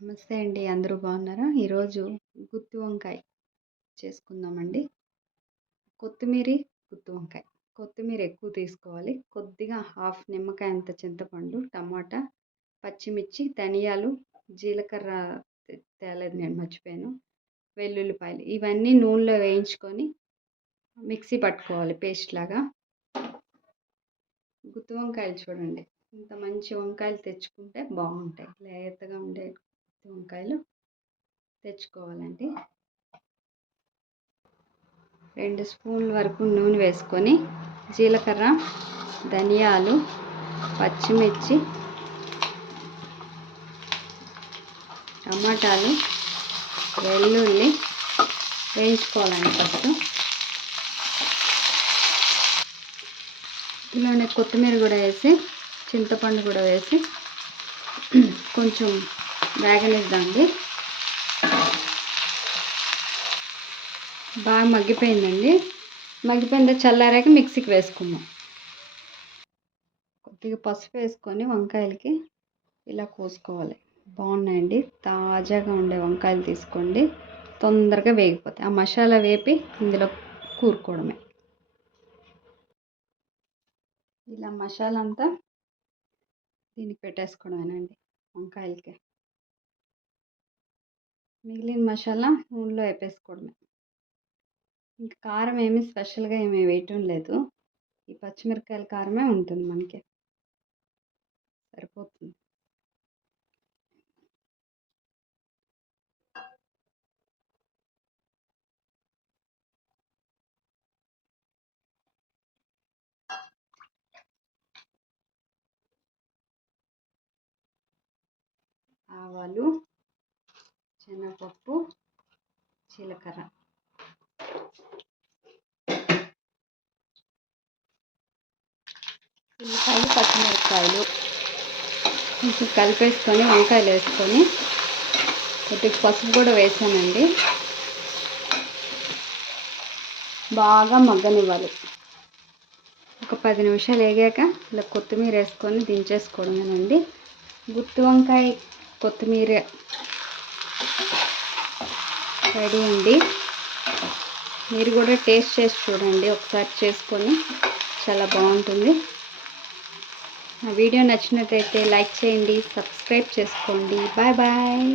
నమస్తే అండి. అందరూ బాగున్నారా? ఈరోజు గుత్తి వంకాయ చేసుకుందామండి. కొత్తిమీర గుత్తి వంకాయ. కొత్తిమీర ఎక్కువ తీసుకోవాలి. కొద్దిగా హాఫ్ నిమ్మకాయ అంత చింతపండు టమాటా పచ్చిమిర్చి ధనియాలు జీలకర్ర తేలేదు నేను మర్చిపోయాను. వెల్లుల్లిపాయలు ఇవన్నీ నూనెలో వేయించుకొని మిక్సీ పట్టుకోవాలి పేస్ట్ లాగా. గుత్తి వంకాయలు చూడండి. ఇంత మంచి వంకాయలు తెచ్చుకుంటే బాగుంటాయి. లేతగా ఉండే వంకాయలు తెచ్చుకోవాలండి. రెండు స్పూన్ల వరకు నూనె వేసుకొని జీలకర్ర ధనియాలు పచ్చిమిర్చి టమాటాలు వెల్లుల్లి వేయించుకోవాలండి ఫస్ట్. ఇందులోనే కొత్తిమీర కూడా వేసి చింతపండు కూడా వేసి కొంచెం వేగనిద్దామండి బాగా మగ్గిపోయిందండి. మగ్గిపోయిందా చల్లారాక మిక్సీకి వేసుకుందాం. కొద్దిగా పసుపు వేసుకొని వంకాయలకి ఇలా కోసుకోవాలి. బాగున్నాయండి. తాజాగా ఉండే వంకాయలు తీసుకోండి. తొందరగా వేగిపోతాయి. ఆ మసాలా వేపి ఇందులో కూరుకోవడమే. ఇలా మసాలా అంతా దీనికి పెట్టేసుకోవడమేనండి. వంకాయలకి. మిగిలిన మసాలా నూనెలో వేపేసుకోవడమే. ఇంకా కారం ఏమి స్పెషల్గా ఏమీ వేయటం లేదు. ఈ పచ్చిమిరపకాయల కారమే ఉంటుంది మనకి. సరిపోతుంది. ఆవాలు జీలకర్ర ఉల్లిపాయలు పచ్చిమిరపకాయలు కలిపేసుకొని వంకాయలు వేసుకొని కొద్దిగా పసుపు కూడా వేసానండి. బాగా మగ్గనివ్వాలి. ఒక పది నిమిషాలు వేగాక ఇలా కొత్తిమీర వేసుకొని దించేసుకోవడమేనండి. గుత్తి వంకాయ కొత్తిమీర రెడీ అండి. మీరు కూడా టేస్ట్ చేసి చూడండి. ఒకసారి చేసుకొని చాలా బాగుంటుంది. నా వీడియో నచ్చినట్టయితే లైక్ చేయండి సబ్స్క్రైబ్ చేసుకోండి. Bye bye.